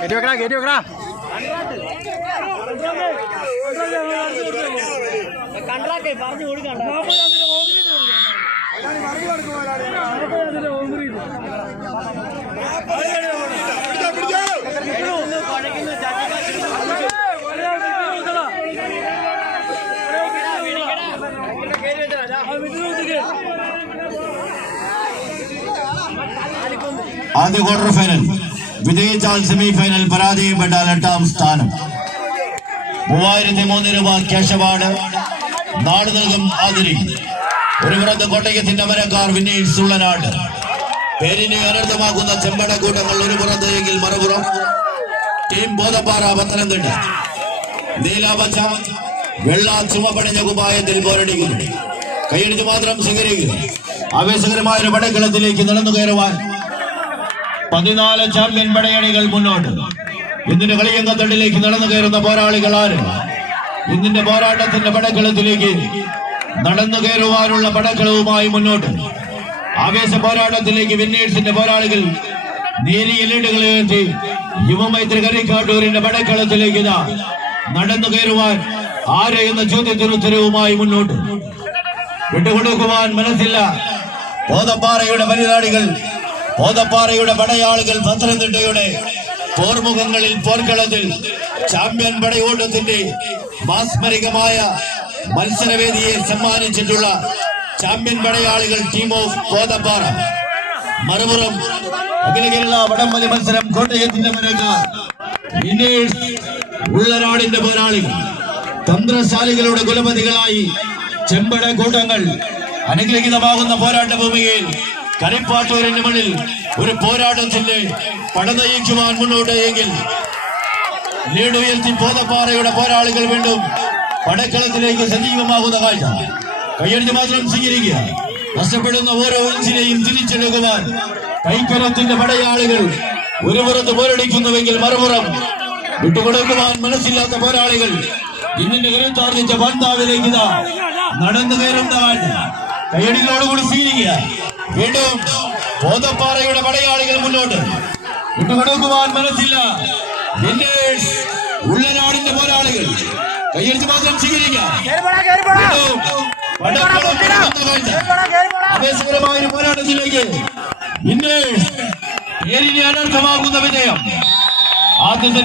കയറ്റി വെക്കടാ കയറ്റി വെക്കടാ. ആദ്യ ക്വാർട്ടർ ഫൈനൽ വിജയിച്ചാൽ സെമി ഫൈനൽ പരാജയപ്പെട്ടാൽ എട്ടാം സ്ഥാനം. മൂവായിരത്തി മൂന്ന് രൂപ ക്യാഷ് അവാർഡ് നാട് നൽകും ആതിരി. ഒരു പുറത്ത് കോട്ടയത്തിന്റെ അമരക്കാർ വിന്നേഴ്സ് ഉള്ളനാട് പേരിനെ അനർത്ഥമാക്കുന്ന ചെമ്പട കൂട്ടങ്ങൾ ഒരു പുറത്ത് എങ്കിൽ മറുപുറം. ടീം ബോധപ്പാറ പത്തനംതിട്ട. നീലാപച്ച വെള്ള ചുമപ്പണിഞ്ഞ കുപ്പായത്തിൽ പോരടിക്കുന്നു. കൈയടിച്ച് മാത്രം സ്വീകരിക്കുക ആവേശകരമായ ഒരു പടക്കളത്തിലേക്ക് നടന്നു കയറുവാൻ പതിനാല് ചാമ്പ്യൻ പടയണികൾ മുന്നോട്ട്. ഇന്നിന്റെ കളിയങ്കത്തട്ടിലേക്ക് നടന്നു കയറുന്ന പോരാളികൾ ആര്? ഇന്നിന്റെ പോരാട്ടത്തിന്റെ പടക്കളത്തിലേക്ക് നടന്നു കയറുവാനുള്ള പടക്കളവുമായി മുന്നോട്ട്. ആവേശ പോരാട്ടത്തിലേക്ക് വിന്നേഴ്സിന്റെ പോരാളികൾ നേരിയ ലീഡുകൾ ഉയർത്തി യുവമൈത്രി കരിക്കാട്ടൂരിന്റെ പടക്കളത്തിലേക്ക് നടന്നു കയറുവാൻ ആര് എന്ന ചോദ്യത്തിന് ഉത്തരവുമായി മുന്നോട്ട്. വിട്ടുകൊടുക്കുവാൻ മനസ്സില്ല. ബോധപ്പാറയുടെ പരിപാടികൾ ബോധപ്പാറയുടെ പടയാളികൾ പത്തനംതിട്ടയുടെ പോർമുഖങ്ങളിൽ പോർക്കളത്തിൽ ചാമ്പ്യൻ പടയോട്ടത്തിന്റെ മാസ്മരികമായ മത്സരവേദിയെ സമ്മാനിച്ചിട്ടുള്ള ചാമ്പ്യൻ പടയാളികൾ ടീം ഓഫ് ബോധപ്പാറ. മറുപുറം അഖില കേരള വടംവലി മത്സരം കോട്ടയത്തിന്റെ മരക്കാർ പിന്നീട് ഉള്ളനാടിന്റെ പോരാളികൾ തന്ത്രശാലികളുടെ കുലപതികളായി ചെമ്പട കൂട്ടങ്ങൾ അനുഗ്രഹീതമാകുന്ന പോരാട്ട ഭൂമിയിൽ കരിപ്പാട്ടൂരിന്റെ മണ്ണിൽ ഒരു പോരാട്ടത്തിന്റെ പടനയിക്കുവാൻ മുന്നോട്ട് എങ്കിൽ ലീഡുയർത്തി പോതപ്പാറയുടെ പോരാളികൾ വീണ്ടും പടക്കളത്തിലേക്ക് സജീവമാകുന്ന കാഴ്ച. കയ്യടിച്ച് മാത്രം സ്വീകരിക്കുക. നഷ്ടപ്പെടുന്ന ഓരോ ഇഞ്ചിനെയും തിരിച്ചെടുക്കുവാൻ കൈക്കരത്തിന്റെ പടയാളികൾ ഒരു പുറത്ത് പോരടിക്കുന്നുവെങ്കിൽ മറുപുറം വിട്ടുകൊടുക്കുവാൻ മനസ്സില്ലാത്ത പോരാളികൾ ഇന്നിന്റെ കരുത്താർജിച്ച പന്താവിലേക്ക് ഇതാ നടന്നു കയറുന്ന വാഴ്ച. കയ്യടികളോടുകൂടി സ്വീകരിക്കുക. വീണ്ടും ബോധപ്പാറയുടെ പടയാളികൾ മുന്നോട്ട്. വിട്ടുകൊടുക്കുവാൻ മനസ്സില്ല. ഉള്ളനാടിന്റെ പോരാളികൾ. കയ്യടിച്ച് മാത്രം സ്വീകരിക്കാം വീണ്ടും പടക്കളം നടക്കുന്ന കാഴ്ച. ആവേശകരമായ ഒരു പോരാട്ടത്തിലേക്ക് പേരിനെ വിജയം. ആദ്യത്തെ